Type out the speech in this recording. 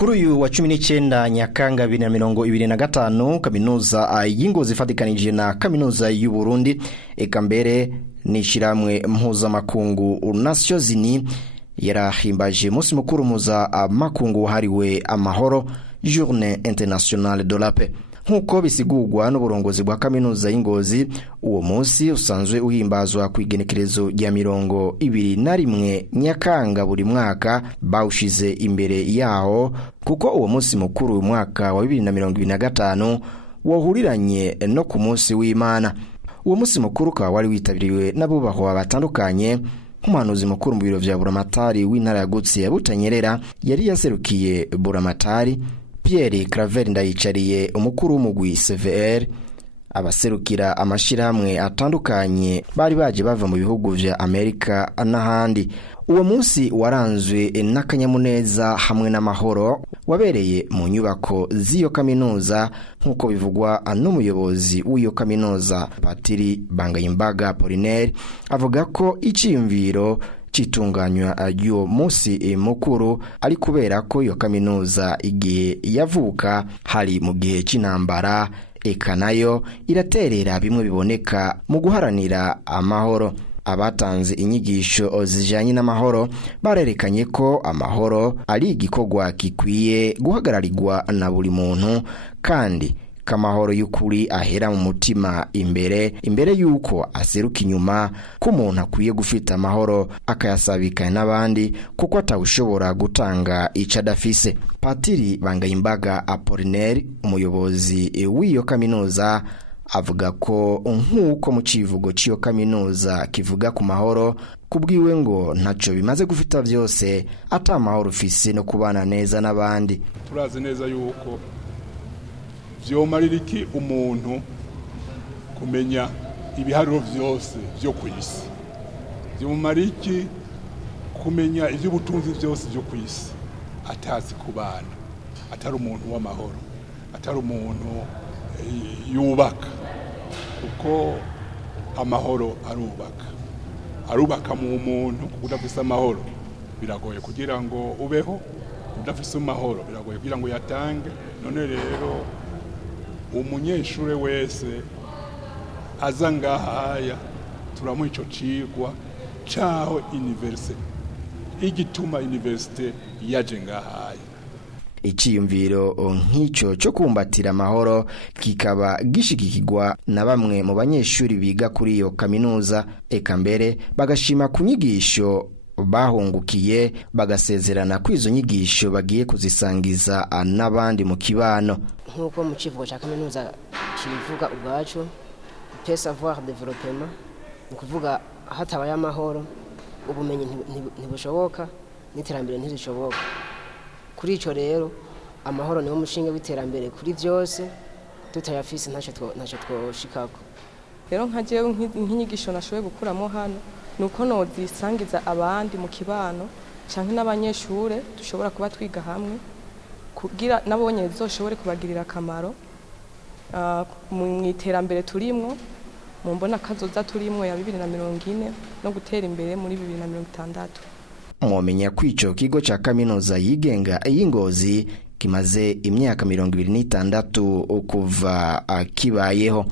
Kuri uyu wa 19 Nyakanga 2025 kaminuza y'Ingozi ifatikanije na kaminuza y'u Burundi eka mbere nishiramwe mpuzamakungu Nations Unies yarahimbaje musi mukuru mpuzamakungu hariwe amahoro Journée Internationale de la Paix. Nkuko bisigurwa n'uburongozi bwa kaminuza y'Ingozi, uwo munsi usanzwe uhimbazwa ku igenekerezo rya 21 Nyakanga buri mwaka bawushize imbere yaho kuko uwo munsi mukuru umwaka wa 2025 wahuriranye no ku munsi w'Imana. Uwo munsi mukuru ka wari witabiriwe n'abubahwa batandukanye. Umuhanuzi mukuru mu biro vya Buramatari w'intara ya Gutsi ya Butanyerera yari yaserukiye Buramatari, Pierre Claver Ndayicariye umukuru w'umugwi CVR, abaserukira amashirahamwe atandukanye bari baje bava mu bihugu vya Amerika n'ahandi. Uwo munsi waranzwe n'akanyamuneza hamwe n'amahoro wabereye mu nyubako z'iyo kaminuza nkuko bivugwa n'umuyobozi w'iyo kaminuza Patiri Bangayimbaga Apollinaire avuga ko iciyumviro citunganywa y'uwo munsi mukuru ari kubera ko iyo kaminuza igihe yavuka hari mu gihe c'intambara eka nayo iraterera bimwe biboneka mu guharanira amahoro. Abatanze inyigisho zijanye n'amahoro barerekanye ko amahoro ari igikorwa gikwiye guhagararirwa na buri muntu kandi kamahoro y'ukuri ahera mu mutima imbere yuko aseruka inyuma ko umuntu akwiye gufita amahoro akayasabikana n'abandi kuko atawushobora gutanga ico adafise. Patiri Bangayimbaga Apollinaire umuyobozi w'iyo kaminuza avuga ko nkuko mu civugo c'iyo kaminuza kivuga ku mahoro kubwiwe ngo ntaco bimaze gufita vyose ata mahoro ufise no kubana neza n'abandi. Turazi neza yuko vyomarira iki umuntu kumenya ibiharuro vyose vyo kw'isi, vyomarira iki kumenya ivy'ubutunzi vyose vyo kw'isi atazi kubana, atari umuntu w'amahoro, atari umuntu yubaka, kuko amahoro arubaka mu muntu. Udafise amahoro biragoye kugira ngo ubeho, udafise amahoro biragoye kugira ngo yatange. None rero umunyeshure wese aza ngahaya turamuha ico cigwa caho university igituma university yaje ngahaya. Iciyumviro nk'ico cyo kumbatira amahoro kikaba gishigikirwa na bamwe mu banyeshuri biga kuri iyo kaminuza eka mbere bagashima ku nyigisho bahungukiye bagasezerana kwizo nyigisho bagiye kuzisangiza n'abandi mu kibano. Nkuko mu civugo ca kaminuza kivuga ubwacu paix savoir développement, ukuvuga hatabaye amahoro ubumenyi ntibushoboka n'iterambere ntirishoboka. Kuri ico rero amahoro niwo mushinge w'iterambere kuri vyose, tutayafise ntaco twoshikako. Rero nka jewe nk'inyigisho nashoboye gukuramo hano nuko nozisangiza abandi mu kibano canke n'abanyeshure dushobora kuba twiga hamwe kugira nabonye bizoshobore kubagirira akamaro mu iterambere turimwo mu mbona kazoza turimwo ya 2040 no gutera imbere muri 2060. Mwomenya kwico kigo ca kaminuza yigenga y'Ingozi kimaze imyaka 26 kuva kibayeho.